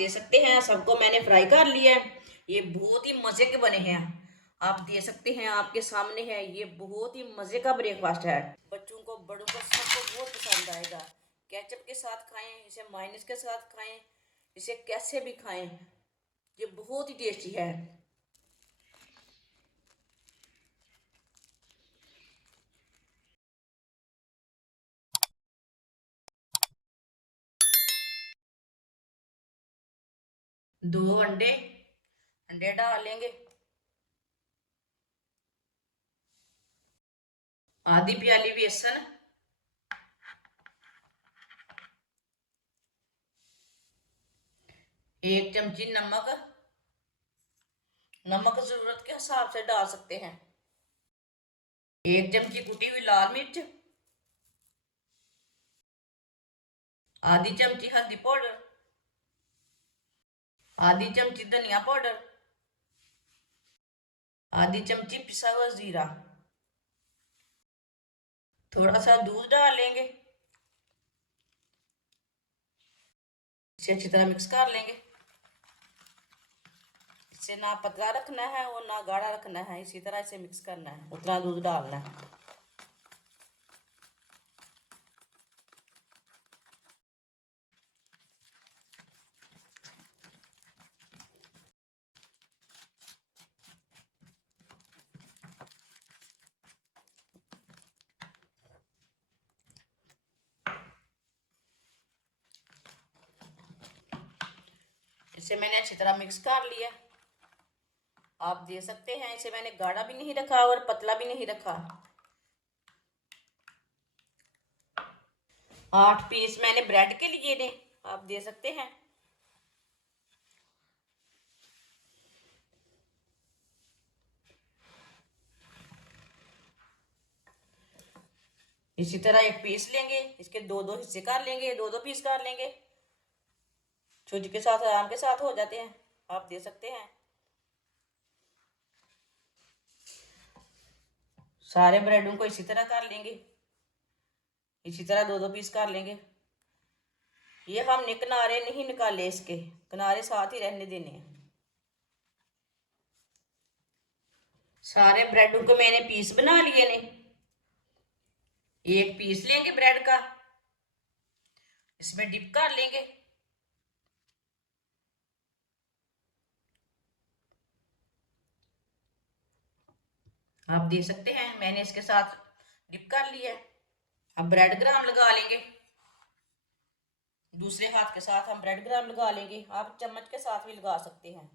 दे सकते हैं सबको मैंने फ्राई कर लिया है। ये बहुत ही मजे के बने हैं। आप दे सकते हैं, आपके सामने है। ये बहुत ही मजे का ब्रेकफास्ट है। बच्चों को, बड़ों को, सबको बहुत पसंद आएगा। केचप के साथ खाएं, इसे मायोनीज के साथ खाएं, इसे कैसे भी खाएं, ये बहुत ही टेस्टी है। दो अंडे अंडे डालेंगे, आधी प्याली बेसन, एक चमची नमक। नमक जरूरत के हिसाब से डाल सकते हैं। एक चमची कुटी हुई लाल मिर्च, आधी चमची हल्दी पाउडर, आधी चमची धनिया पाउडर, आधी चमची पिसा हुआ जीरा। थोड़ा सा दूध डालेंगे, इसे अच्छी तरह मिक्स कर लेंगे। इसे ना पतला रखना है और ना गाढ़ा रखना है, इसी तरह इसे मिक्स करना है, उतना दूध डालना है। इसे मैंने अच्छी तरह मिक्स कर लिया। आप दे सकते हैं, इसे मैंने गाढ़ा भी नहीं रखा और पतला भी नहीं रखा। 8 पीस मैंने ब्रेड के लिए ने, आप दे सकते हैं। इसी तरह एक पीस लेंगे, इसके दो दो हिस्से कर लेंगे, दो दो पीस कर लेंगे। छुरी के साथ, आराम के साथ हो जाते हैं, आप दे सकते हैं। सारे ब्रेडों को इसी तरह कर लेंगे, इसी तरह दो दो पीस कर लेंगे। ये हमने किनारे नहीं निकाले, इसके किनारे साथ ही रहने देने हैं। सारे ब्रेडों को मैंने पीस बना लिए ने। एक पीस लेंगे ब्रेड का, इसमें डिप कर लेंगे। आप देख सकते हैं मैंने इसके साथ डिप कर लिया है। अब ब्रेड ग्राम लगा लेंगे, दूसरे हाथ के साथ हम ब्रेड ग्राम लगा लेंगे। आप चम्मच के साथ भी लगा सकते हैं।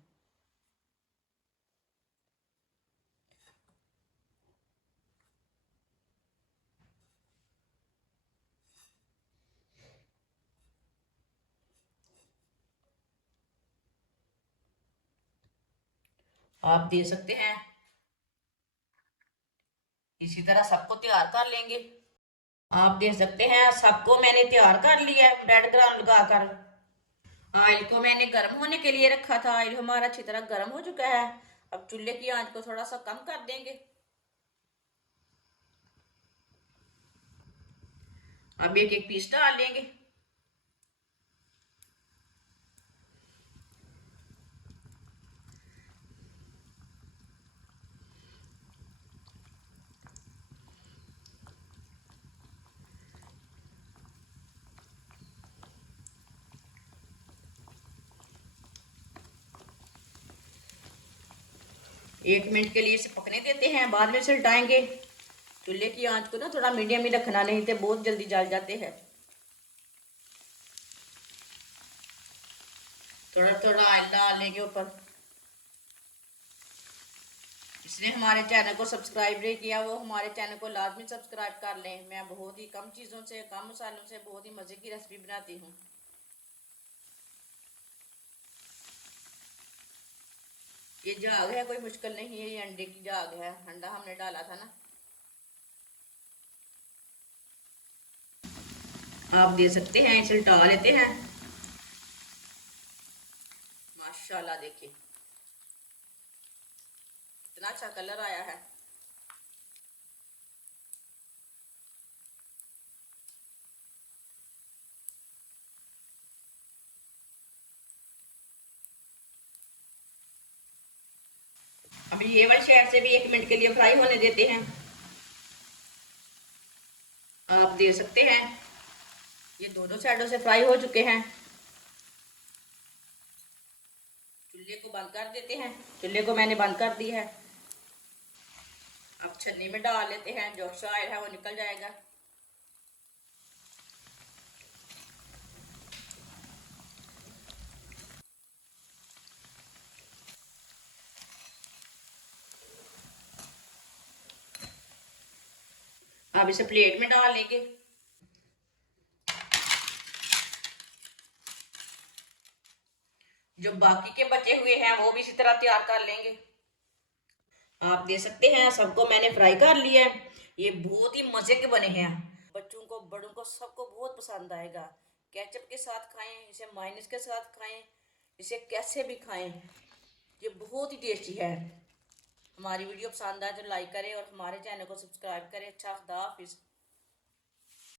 आप दे सकते हैं, इसी तरह सबको तैयार कर लेंगे। आप देख सकते हैं सबको मैंने तैयार कर लिया है ब्रेड ग्राम लगाकर। ऑयल को मैंने गर्म होने के लिए रखा था। ऑयल हमारा अच्छी तरह गर्म हो चुका है। अब चूल्हे की आंच को थोड़ा सा कम कर देंगे। अब एक एक पीस डाल लेंगे। एक मिनट के लिए इसे पकने देते हैं, बाद में इसे उल्टाएंगे। चूल्हे की आंच को ना थोड़ा मीडियम ही रखना, नहीं तो बहुत जल्दी जल जाते हैं। थोड़ा थोड़ा ऑयल डाल लेंगे ऊपर। इसने हमारे चैनल को सब्सक्राइब नहीं किया, वो हमारे चैनल को लाजमी सब्सक्राइब कर लें। मैं बहुत ही कम चीज़ों से, कम मसालों से बहुत ही मज़े की रेसिपी बनाती हूँ। ये झाग है, कोई मुश्किल नहीं है, ये अंडे की झाग है। अंडा हमने डाला था ना। आप दे सकते हैं, इसे डाल लेते हैं। माशाल्लाह देखिए कितना अच्छा कलर आया है। अब ये वाली साइड से भी 1 मिनट के लिए फ्राई होने देते हैं। आप देख सकते हैं ये दोनों साइडों से फ्राई हो चुके हैं। चूल्हे को बंद कर देते हैं। चूल्हे को मैंने बंद कर दिया है। अब छन्नी में डाल लेते हैं, जो ऑयल है वो निकल जाएगा। अब इसे प्लेट में डाल लेंगे। जो बाकी के बचे हुए हैं वो भी इसी तरह तैयार कर लेंगे। आप देख सकते हैं सबको मैंने फ्राई कर लिया है। ये बहुत ही मजे के बने हैं। बच्चों को बड़ों को सबको बहुत पसंद आएगा। केचप के साथ खाएं, इसे मायोनीज के साथ खाएं, इसे कैसे भी खाएं, ये बहुत ही टेस्टी है। हमारी वीडियो पसंद आए तो लाइक करें और हमारे चैनल को सब्सक्राइब करें। अच्छा, खुदा हाफिज़।